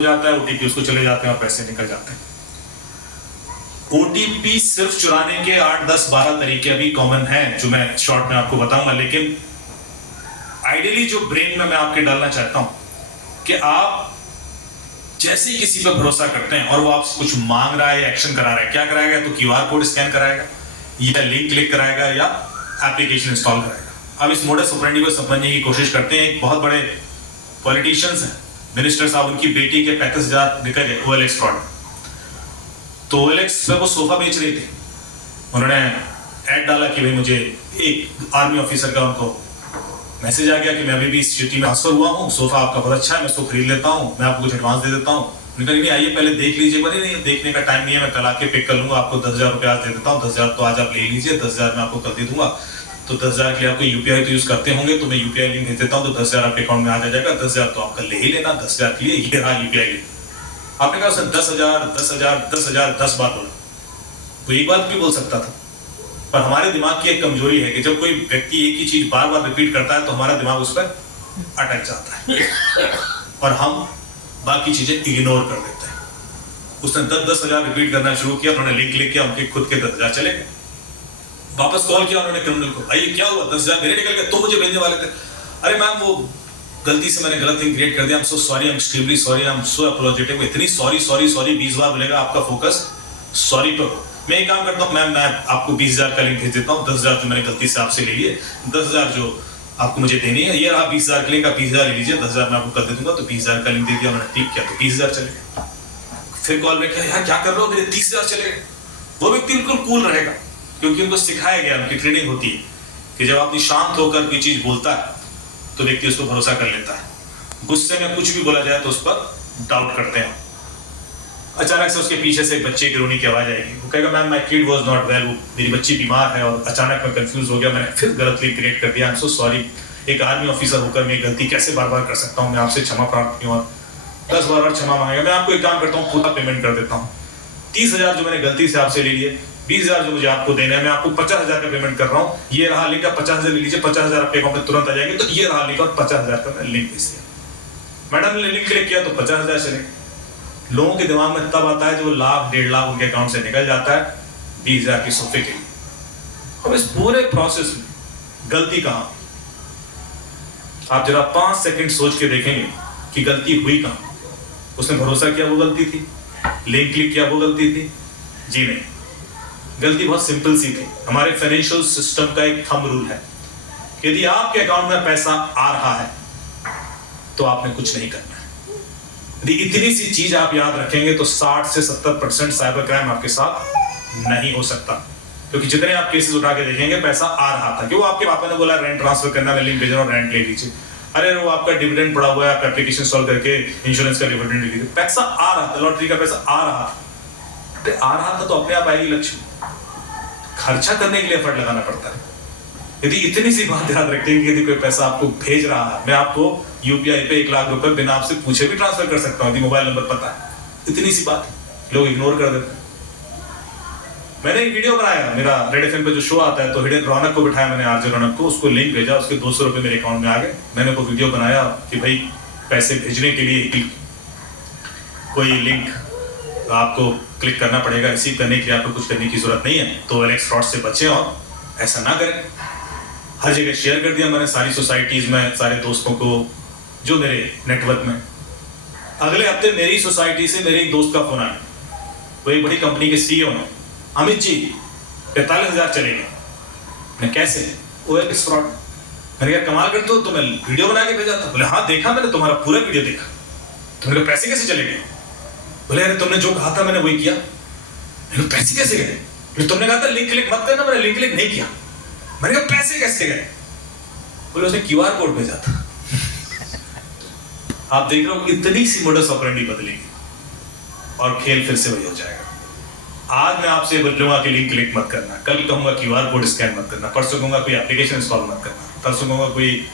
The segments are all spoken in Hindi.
जाता है, ओटीपी उसको चले जाते हैं और पैसे निकल जाते हैं। ओटीपी सिर्फ चुराने के 8, 10, 12 तरीके अभी कॉमन हैं जो मैं शॉर्ट में आपको बताऊंगा, लेकिन आइडियली जो ब्रेन में मैं आपके डालना चाहता हूं कि आप जैसे ही किसी पर भरोसा करते हैं और वो आपसे कुछ मांग रहा है या एक्शन करा रहा है, क्या कराएगा? तो क्यूआर कोड स्कैन कराएगा या लिंक क्लिक कराएगा या एप्लीकेशन इंस्टॉल कराएगा। अब इस मोडस ऑपरेंडी को समझने की कोशिश करते हैं। एक बहुत बड़े पॉलिटिशियंस हैं, मिनिस्टर साहब, उनकी बेटी के 35,000 निकल गए OLX फ्रॉड। तो OLX पे वो सोफा बेच रहे थे, उन्होंने ऐड डाला कि भाई मुझे एक आर्मी ऑफिसर का उनको मैसेज आ गया कि मैं अभी भी इस सिटी में ट्रांसफर हुआ हूँ, सोफा आपका बहुत अच्छा है, मैं इसको खरीद लेता हूँ, मैं आपको कुछ एडवांस दे देता हूँ। उन्होंने कहा नहीं, आइए पहले देख लीजिए। बोले नहीं, देखने का टाइम नहीं है, मैं कल आके पिक कर लूंगा, आपको 10,000 रुपये आज दे देता हूँ, 10,000 तो आज आप ले लीजिए, 10,000 मैं आपको कल दे दूंगा। तो 10,000 के लिए आपको यूपीआई तो यूज करते होंगे, तो मैं यूपीआई लिंक भेज देता हूँ, तो 10,000 आपके अकाउंट में आ जाएगा। 10,000 तो आप कल ले ही लेना, 10,000 के लिए ये रहा यूपीआई लिंक। आपने कहा सर 10,000 10,000 10,000 10 बार बोला, तो एक बात भी बोल सकता था। पर हमारे दिमाग की एक कमजोरी है कि जब कोई व्यक्ति एक ही चीज बार बार रिपीट करता है तो हमारा दिमाग उस पर अटक जाता है और हम बाकी चीजें इग्नोर कर देते हैं। उसने 10,000 रिपीट करना शुरू किया, उन्होंने लिंक क्लिक किया, उनके खुद के 10,000 चले गए। वापस कॉल किया उन्होंने क्रिमिनल को, भाई क्या हुआ? 10,000 मेरे निकल गए, तो मुझे भेजने वाले थे। अरे मैम वो गलती से मैंने गलत लिंक क्रिएट कर दिया, I am so sorry, I am extremely sorry, I am so apologetic. इतनी सॉरी सॉरी सॉरी 20 बार बोलेगा, आपका फोकस सॉरी पर हो। मैं एक काम करता हूँ मैम, मैं आपको 20,000 का लिंक भेज देता हूँ, 10,000 जो मैंने गलती से आपसे ले लिए, 10,000 जो आपको मुझे देनी है, ये रहा 20,000 के लिंक, आप 20,000 ले लीजिए, 10,000 मैं आपको कर दे दूंगा। तो 20,000 का लिंक दे दिया, उन्होंने क्लिक किया तो 20,000 चले गए। फिर कॉल में किया, यार क्या कर रहे हो, मेरे 30,000 चले गए। वो व्यक्ति बिल्कुल कूल रहेगा क्योंकि उनको सिखाया गया, उनकी ट्रेनिंग होती है कि जब आदमी शांत होकर कोई चीज बोलता है तो व्यक्ति उसको भरोसा कर लेता है। गुस्से में कुछ भी बोला जाए तो उस पर डाउट करते हैं। अचानक से उसके पीछे से बच्चे की रोने की आवाज आएगी, वो कहेगा ma'am my kid was not well, वो मेरी बच्ची बीमार है और अचानक मैं कंफ्यूज हो गया, मैंने फिर गलत लिंक क्रिएट कर दिया, आई एम सो सॉरी। एक आर्मी ऑफिसर होकर मैं गलती कैसे बार बार कर सकता हूँ, मैं आपसे क्षमा प्राप्त हूँ। और 10 बार क्षमा मांगेगा। मैं आपको एक काम करता हूँ, पूरा पेमेंट कर देता हूँ। 30,000 जो मैंने गलती से आपसे ले लिए, 20,000 जो मुझे आपको देना है, मैं आपको 50,000 का पेमेंट कर रहा हूँ। ये रहा लिंक, 50,000 ले लीजिए, 50,000 आपके अकाउंट में तुरंत आ जाएंगे। तो ये रहा लिंक और 50,000 का मैंने लिंक भेज दिया। मैडम ने लिंक क्लिक किया तो 50,000 चले। लोगों के दिमाग में तब आता है जब 1,00,000 1.5 लाख उनके अकाउंट से निकल जाता है 20,000 की सोफे के लिए। अब इस पूरे प्रोसेस में गलती कहां? आप जरा 5 सेकंड सोच के देखेंगे कि गलती हुई कहां। उसने भरोसा किया, वो गलती थी। लिंक क्लिक किया, वो गलती थी? जी नहीं, गलती बहुत सिंपल सी थी। हमारे फाइनेंशियल सिस्टम का एक थंब रूल है, यदि आपके अकाउंट में पैसा आ रहा है तो आपने कुछ नहीं करना है। यदि इतनी सी चीज आप याद रखेंगे तो 60 से 70% साइबर क्राइम आपके साथ नहीं हो सकता, क्योंकि जितने आप केसेस उठा के देखेंगे पैसा आ रहा था। क्यों? आपके पापा ने बोला रेंट ट्रांसफर करना, मैं लिंक भेज रहा हूं, रेंट ले लीजिए। अरे वो आपका डिविडेंड पड़ा हुआ है, आप एप्लीकेशन इंस्टॉल करके इंश्योरेंस का डिविडेंड ले लीजिए। पैसा आ रहा था, लॉटरी का पैसा आ रहा था। आ रहा था तो अपने आप आएगी लक्ष्मी। खर्चा करने के लिए एफर्ट लगाना पड़ता है। यदि इतनी सी बात याद रखेंगे, यदि कोई पैसा आपको भेज रहा है, मैं आपको यूपीआई पे 1 लाख रुपए बिना आपसे पूछे भी ट्रांसफर कर सकता हूं, यदि मोबाइल नंबर पता है। इतनी सी बात लोग इग्नोर कर देते हैं। मैंने एक वीडियो बनाया, मेरा रेड एफएम पे जो शो आता है, तो हिडन रौनक को बिठाया मैंने, आरजे रौनक को, उसको लिंक भेजा, उसके 200 रुपए मेरे अकाउंट में आ गए। मैंने वो वीडियो बनाया कि भाई पैसे भेजने के लिए कोई लिंक आपको क्लिक करना पड़ेगा, रिसीव करने के लिए आपको कुछ करने की जरूरत नहीं है। तो OLX फ्रॉड से बचें और ऐसा ना करें। हर जगह शेयर कर दिया मैंने, सारी सोसाइटीज में, सारे दोस्तों को जो मेरे नेटवर्क में। अगले हफ्ते मेरी सोसाइटी से मेरे एक दोस्त का फोन आया, वो एक बड़ी कंपनी के CEO हैं, अमित जी 45,000 चले गए। मैं कैसे? OLX fraud. मैंने कहा कमाल करते हो, तो मैं वीडियो बना के भेजा था। बोले हाँ देखा मैंने, तुम्हारा पूरा वीडियो देखा। तो मेरे पैसे कैसे चले गए? बोले अरे तुमने जो कहा था मैंने वही किया। पैसे कैसे गए? तुमने कहा था लिंक क्लिक मत करना, मैंने लिंक क्लिक नहीं किया। मैंने कहा पैसे कैसे गए? बोले उसने क्यूआर कोड भेजा था। आप देख रहे हो इतनी सी मोडस ऑपरेंडी बदलेगी और खेल फिर से वही हो जाएगा। आज मैं आपसे बोलूंगा कि लिंक क्लिक मत करना, कल कहूंगा क्यूआर कोड स्कैन मत करना, परसों कहूंगा कोई एप्लीकेशन इंस्टॉल मत करना, परसों कहूंगा कोई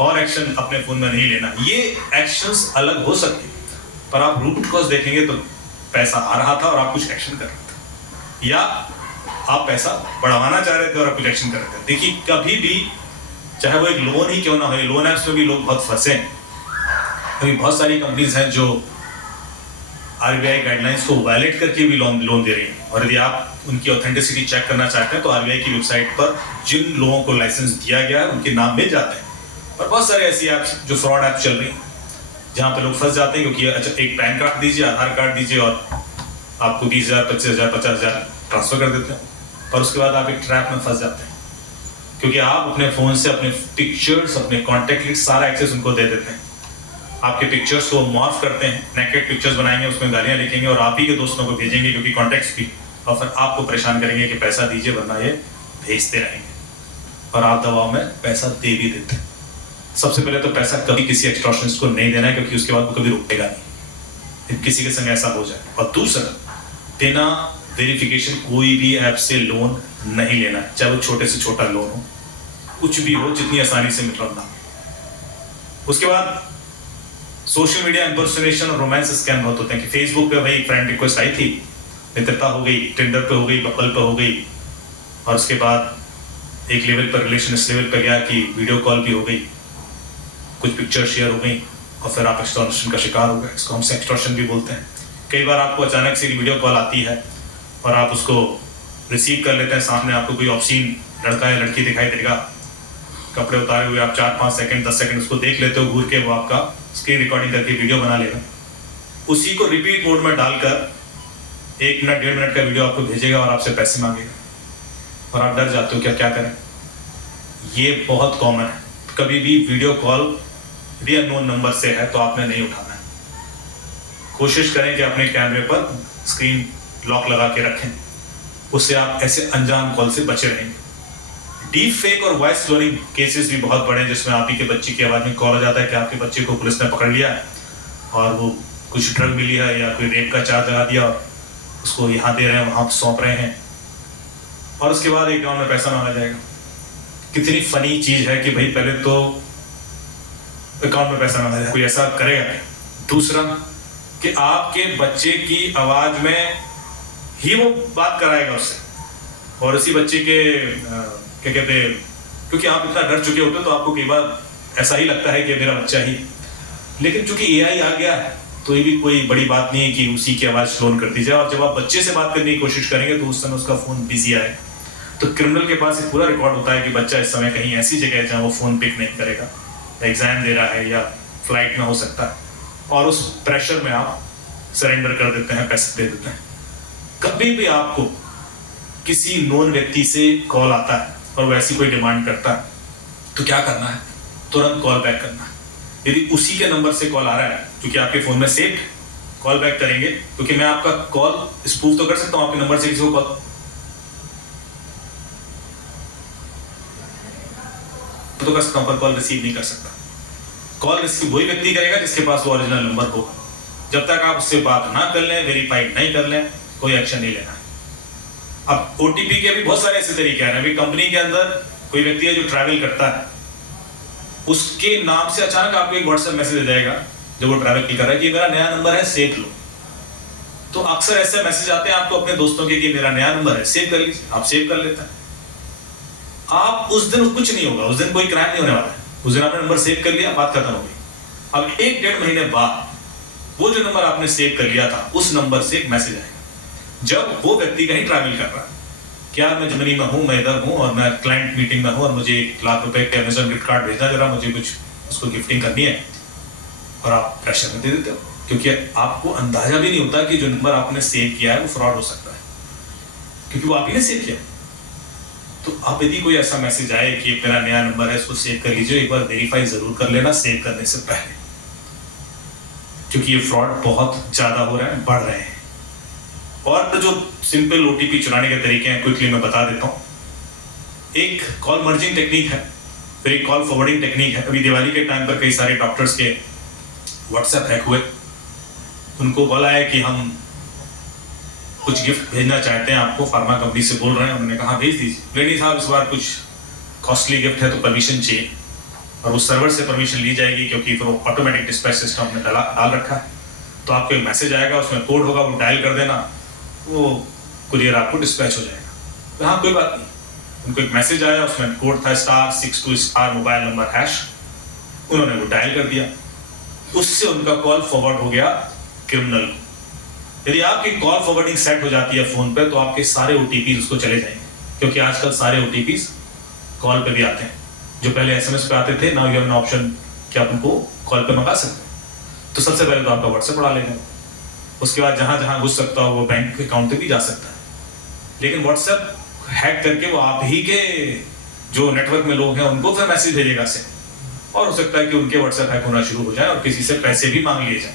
और एक्शन अपने फोन में नहीं लेना। ये एक्शंस अलग हो सकते हैं, पर आप रूट कॉज देखेंगे तो पैसा आ रहा था और आप कुछ एक्शन कर रहे थे, या आप पैसा बढ़ाना चाह रहे थे और आप कुछ एक्शन कर रहे थे। देखिए कभी भी, चाहे वो एक लोन ही क्यों ना हो, लोन ऐप्स में भी लोग बहुत फंसे हैं। अभी बहुत सारी कंपनीज हैं जो आरबीआई गाइडलाइंस को वायलेट करके भी लोन दे रही हैं। और यदि आप उनकी ऑथेंटिसिटी चेक करना चाहते हैं तो आरबीआई की वेबसाइट पर जिन लोगों को लाइसेंस दिया गया है उनके नाम मिल जाते हैं। और बहुत सारे ऐसी ऐप्स जो फ्रॉड ऐप चल रही हैं जहाँ पे लोग फंस जाते हैं, क्योंकि अच्छा एक पैन कार्ड दीजिए, आधार कार्ड दीजिए और आपको 20,000, 25,000, 50,000 ट्रांसफर कर देते हैं, और उसके बाद आप एक ट्रैप में फंस जाते हैं, क्योंकि आप अपने फ़ोन से अपने पिक्चर्स, अपने कॉन्टैक्ट लिस्ट, सारा एक्सेस उनको दे देते हैं। आपके पिक्चर्स को मॉर्फ करते हैं, नेकेड पिक्चर्स बनाएंगे, उसमें गालियाँ लिखेंगे और आप ही के दोस्तों को भेजेंगे, क्योंकि कॉन्टैक्ट्स भी, और फिर आपको परेशान करेंगे कि पैसा दीजिए वरना ये भेजते रहेंगे, और आप दबाव में पैसा दे भी देते हैं। सबसे पहले तो पैसा कभी किसी एक्सटॉर्शनिस्ट को नहीं देना है, क्योंकि उसके बाद वो कभी रुकेगा नहीं किसी के संग ऐसा हो जाए। और दूसरा, बिना वेरिफिकेशन कोई भी ऐप से लोन नहीं लेना है, चाहे वो छोटे से छोटा लोन हो, कुछ भी हो, जितनी आसानी से मिलना। उसके बाद सोशल मीडिया इंपर्सोनेशन और रोमांस स्कैम बहुत होते हैं कि फेसबुक पे भाई फ्रेंड रिक्वेस्ट आई थी, मित्रता हो गई, टिंडर पे हो गई, बबल पे हो गई, और उसके बाद एक लेवल पर रिलेशन इस लेवल पर गया कि वीडियो कॉल भी हो गई, कुछ पिक्चर शेयर हो गई, और फिर आप एक्सटॉर्शन का शिकार हो गए। इसको हम एक्सटॉर्शन भी बोलते हैं। कई बार आपको अचानक से वीडियो कॉल आती है और आप उसको रिसीव कर लेते हैं, सामने आपको कोई ऑब्सीन लड़का या लड़की दिखाई देगा, कपड़े उतारे हुए, आप 4-5 सेकंड 10 सेकंड उसको देख लेते हो घूर के, वो आपका स्क्रीन रिकॉर्डिंग करके वीडियो बना लेगा, उसी को रिपीट मोड में डालकर 1 मिनट 1.5 मिनट का वीडियो आपको भेजेगा और आपसे पैसे मांगेगा, और आप डर जाते हो क्या करें। ये बहुत कॉमन है। कभी भी वीडियो कॉल यदि अननोन नंबर से है तो आपने नहीं उठाना है। कोशिश करें कि अपने कैमरे पर स्क्रीन लॉक लगा के रखें, उससे आप ऐसे अनजान कॉल से बचे रहेंगे। डीप फेक और वॉइस क्लोनिंग केसेस भी बहुत बड़े हैं, जिसमें आप ही के बच्चे की आवाज़ में कॉल आ जाता है कि आपके बच्चे को पुलिस ने पकड़ लिया है और वो कुछ ड्रग मिली है या कोई रेप का चार्ज लगा दिया और उसको यहाँ दे रहे हैं, वहाँ सौंप रहे हैं, और उसके बाद एक गाँव में पैसा मांगा जाएगा। कितनी फनी चीज़ है कि भाई पहले तो अकाउंट में पैसा मांगा जाए, कोई ऐसा करेगा। दूसरा कि आपके बच्चे की आवाज़ में ही वो बात कराएगा उससे, और उसी बच्चे के क्या कहते हैं, क्योंकि आप इतना डर चुके होते हो तो आपको कई बार ऐसा ही लगता है कि मेरा बच्चा ही, लेकिन चूंकि एआई आ गया है तो ये भी कोई बड़ी बात नहीं है कि उसी की आवाज़ क्लोन कर दी जाए। और जब आप बच्चे से बात करने की कोशिश करेंगे तो उस समय उसका फ़ोन बिजी आएगा, तो क्रिमिनल के पास एक पूरा रिकॉर्ड होता है कि बच्चा इस समय कहीं ऐसी जगह है जहाँ वो फ़ोन पिक नहीं करेगा, एग्जाम दे रहा है या फ्लाइट में हो सकता है, और उस प्रेशर में आप सरेंडर कर देते हैं, पैसे दे देते हैं। कभी भी आपको किसी नोन व्यक्ति से कॉल आता है और वो ऐसी कोई डिमांड करता है तो क्या करना है, तुरंत कॉल बैक करना है। यदि उसी के नंबर से कॉल आ रहा है क्योंकि आपके फ़ोन में सेव, कॉल बैक करेंगे, क्योंकि मैं आपका कॉल स्पूफ तो कर सकता हूँ, आपके नंबर से किसी को कॉल तो कर सकता हूँ, पर कॉल रिसीव नहीं कर सकता। कॉल रिसीव वही व्यक्ति करेगा जिसके पास वो ओरिजिनल नंबर होगा। जब तक आप उससे बात ना कर लें, वेरीफाइड नहीं कर लें, कोई एक्शन नहीं लेना है। अब ओटीपी के भी बहुत सारे ऐसे तरीके हैं। अभी कंपनी के अंदर कोई व्यक्ति है जो ट्रैवल करता है, उसके नाम से अचानक आपको एक व्हाट्सएप मैसेज आ जाएगा जब वो ट्रैवल कर रहा है कि मेरा नया नंबर है, सेव लो। तो अक्सर ऐसे मैसेज आते हैं आपको अपने दोस्तों के कि मेरा नया नंबर है, सेव कर लीजिए। आप सेव कर लेते हैं, आप उस दिन कुछ नहीं होगा, उस दिन कोई क्राइम नहीं होने वाला है। उस दिन आपने नंबर सेव कर लिया, बात खत्म हो गई। अब 1-1.5 महीने बाद वो जो नंबर आपने सेव कर लिया था उस नंबर से एक मैसेज आएगा जब वो व्यक्ति कहीं ट्रैवल कर रहा है, क्या मैं जर्मनी में हूँ, मैं इधर हूँ और मैं क्लाइंट मीटिंग में हूँ और मुझे 1 लाख रुपए के अमेजन गिफ्ट कार्ड भेजना जरा, मुझे कुछ उसको गिफ्टिंग करनी है, और आप प्रेशर में दे देते हो क्योंकि आपको अंदाजा भी नहीं होता कि जो नंबर आपने सेव किया है वो फ्रॉड हो सकता है, क्योंकि वो आप ही ने सेव किया। तो अब यदि कोई ऐसा मैसेज आए कि मेरा नया नंबर है, इसको सेव कर लीजिए, एक बार वेरीफाई जरूर कर लेना सेव करने से पहले, क्योंकि ये फ्रॉड बहुत ज्यादा हो रहा है, बढ़ रहे हैं। और जो सिंपल ओटीपी चुराने के तरीके हैं क्विकली मैं बता देता हूँ। एक कॉल मर्जिंग टेक्निक है, फिर एक कॉल फॉरवर्डिंग टेक्निक है। अभी दिवाली के टाइम पर कई सारे डॉक्टर्स के व्हाट्सएप हैक हुए, उनको बोला है कि हम कुछ गिफ्ट भेजना चाहते हैं आपको, फार्मा कंपनी से बोल रहे हैं। उन्होंने कहा भेज दीजिए। लेडी साहब इस बार कुछ कॉस्टली गिफ्ट है तो परमिशन चाहिए, और उस सर्वर से परमिशन ली जाएगी क्योंकि फिर वो ऑटोमेटिक डिस्पैच सिस्टम में डाल रखा है। तो आपको एक मैसेज आएगा, उसमें कोड होगा, वो डायल कर देना, वो कुरियर आपको डिस्पैच हो जाएगा। तो हाँ कोई बात नहीं, उनको एक मैसेज आया, उसमें कोड था *62* मोबाइल नंबर हैश, उन्होंने वो डायल कर दिया, उससे उनका कॉल फॉरवर्ड हो गया क्रिमिनल को। यदि आपकी कॉल फॉरवर्डिंग सेट हो जाती है फोन पे, तो आपके सारे ओटीपी उसको चले जाएंगे, क्योंकि आजकल सारे ओटीपी कॉल पे भी आते हैं। जो पहले एसएमएस पे आते थे, now you have an option कि आप उनको कॉल पे मंगा सकते हैं। तो सबसे पहले तो आपका व्हाट्सएप उड़ा लेगा, उसके बाद जहां जहां घुस सकता हो वो बैंक अकाउंट पे भी जा सकता है। लेकिन व्हाट्सएप हैक करके वो आप ही के जो नेटवर्क में लोग हैं उनको फिर मैसेज भेजेगा से, और हो सकता है कि उनके व्हाट्सएप हैक होना शुरू हो जाए और किसी से पैसे भी मांग लिए जाए।